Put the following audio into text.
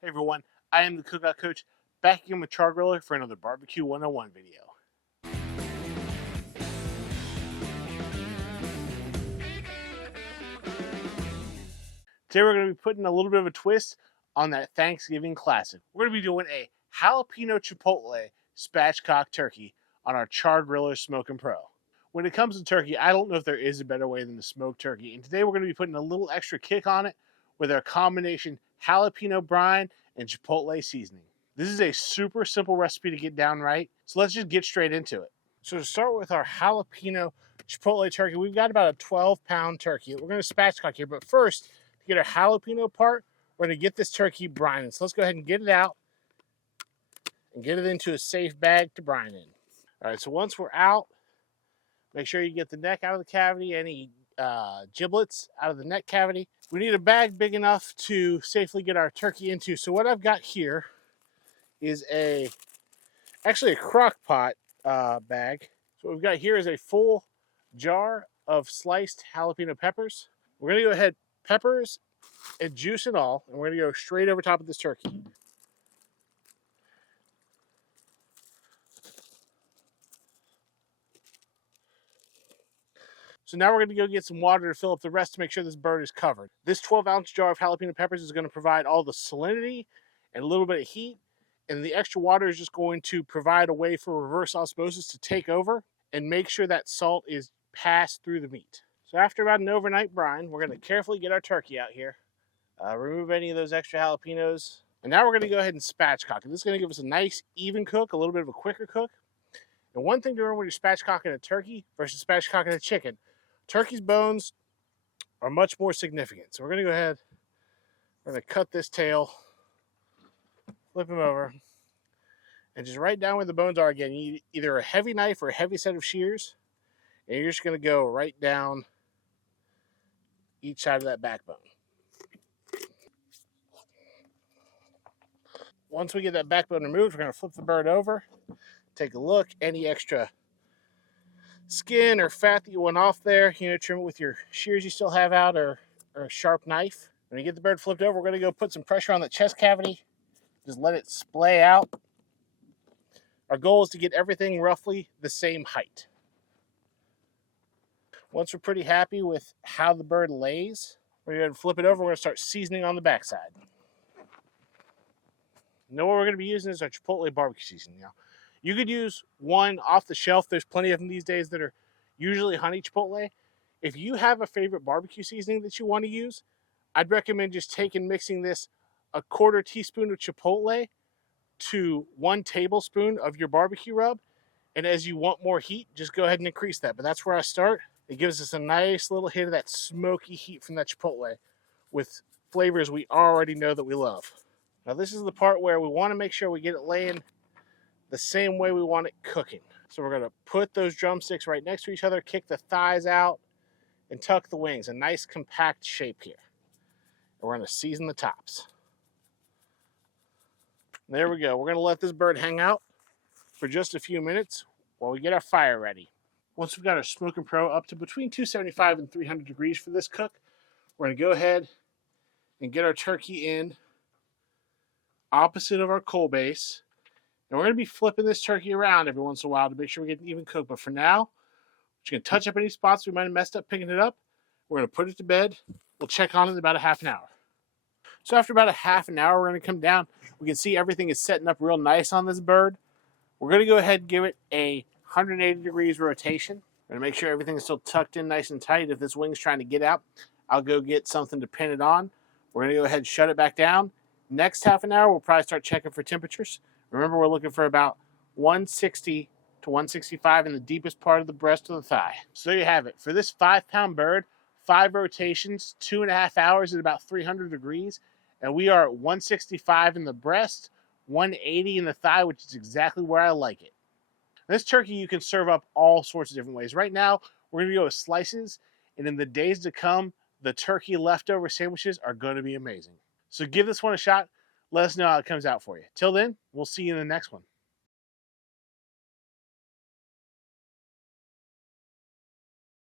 Hey everyone, I am the Cookout Coach, back again with Char-Griller for another Barbecue 101 video. Today we're going to be putting a little bit of a twist on that Thanksgiving classic. We're going to be doing a Jalapeno Chipotle Spatchcock Turkey on our Char-Griller Smokin Pro. When it comes to turkey, I don't know if there is a better way than to smoke turkey, and today we're going to be putting a little extra kick on it with our combination jalapeno brine and chipotle seasoning. This is a super simple recipe to get down right, so let's just get straight into it. So to start with our jalapeno chipotle turkey, we've got about a 12-pound turkey. We're going to spatchcock here, but first, to get our jalapeno part, we're going to get this turkey brining. So let's go ahead and get it out and get it into a safe bag to brine in. All right, so once we're out, make sure you get the neck out of the cavity, any giblets out of the neck cavity. We need a bag big enough to safely get our turkey into. So what I've got here is actually a crock pot bag. So what we've got here is a full jar of sliced jalapeno peppers. We're going to go ahead, peppers and juice and all, and we're going to go straight over top of this turkey. So now we're going to go get some water to fill up the rest to make sure this bird is covered. This 12-ounce jar of jalapeno peppers is going to provide all the salinity and a little bit of heat, and the extra water is just going to provide a way for reverse osmosis to take over and make sure that salt is passed through the meat. So after about an overnight brine, we're going to carefully get our turkey out here, remove any of those extra jalapenos, and now we're going to go ahead and spatchcock it. This is going to give us a nice even cook, a little bit of a quicker cook. And one thing to remember when you're spatchcocking a turkey versus spatchcocking a chicken, turkey's bones are much more significant. So we're going to go ahead, we're going to cut this tail, flip him over, and just right down where the bones are again. You need either a heavy knife or a heavy set of shears, and you're just going to go right down each side of that backbone. Once we get that backbone removed, we're going to flip the bird over, take a look, any extra skin or fat that you want off there, trim it with your shears you still have out or a sharp knife. When you get the bird flipped over, we're going to go put some pressure on the chest cavity. Just let it splay out. Our goal is to get everything roughly the same height. Once we're pretty happy with how the bird lays, we're going to flip it over. We're going to start seasoning on the backside. Now what we're going to be using is our Chipotle barbecue seasoning. Now, you could use one off the shelf. There's plenty of them these days that are usually honey chipotle. If you have a favorite barbecue seasoning that you want to use, I'd recommend just mixing this a 1/4 teaspoon of chipotle to 1 tablespoon of your barbecue rub. And as you want more heat, just go ahead and increase that. But that's where I start. It gives us a nice little hit of that smoky heat from that chipotle with flavors we already know that we love. Now this is the part where we want to make sure we get it laying the same way we want it cooking. So we're going to put those drumsticks right next to each other, kick the thighs out, and tuck the wings. A nice compact shape here. And we're going to season the tops. There we go. We're going to let this bird hang out for just a few minutes while we get our fire ready. Once we've got our Smokin Pro up to between 275 and 300 degrees for this cook, we're going to go ahead and get our turkey in opposite of our coal base. And we're going to be flipping this turkey around every once in a while to make sure we get an even cook. But for now, we're just going to touch up any spots we might have messed up picking it up. We're going to put it to bed. We'll check on it in about a half an hour. So after about a half an hour, we're going to come down. We can see everything is setting up real nice on this bird. We're going to go ahead and give it a 180 degrees rotation. We're going to make sure everything is still tucked in nice and tight. If this wing's trying to get out, I'll go get something to pin it on. We're going to go ahead and shut it back down. Next half an hour, we'll probably start checking for temperatures. Remember, we're looking for about 160 to 165 in the deepest part of the breast of the thigh. So there you have it. For this 5-pound bird, 5 rotations, 2.5 hours at about 300 degrees, and we are at 165 in the breast, 180 in the thigh, which is exactly where I like it. This turkey you can serve up all sorts of different ways. Right now, we're going to go with slices, and in the days to come, the turkey leftover sandwiches are going to be amazing. So give this one a shot. Let us know how it comes out for you. Till then, we'll see you in the next one.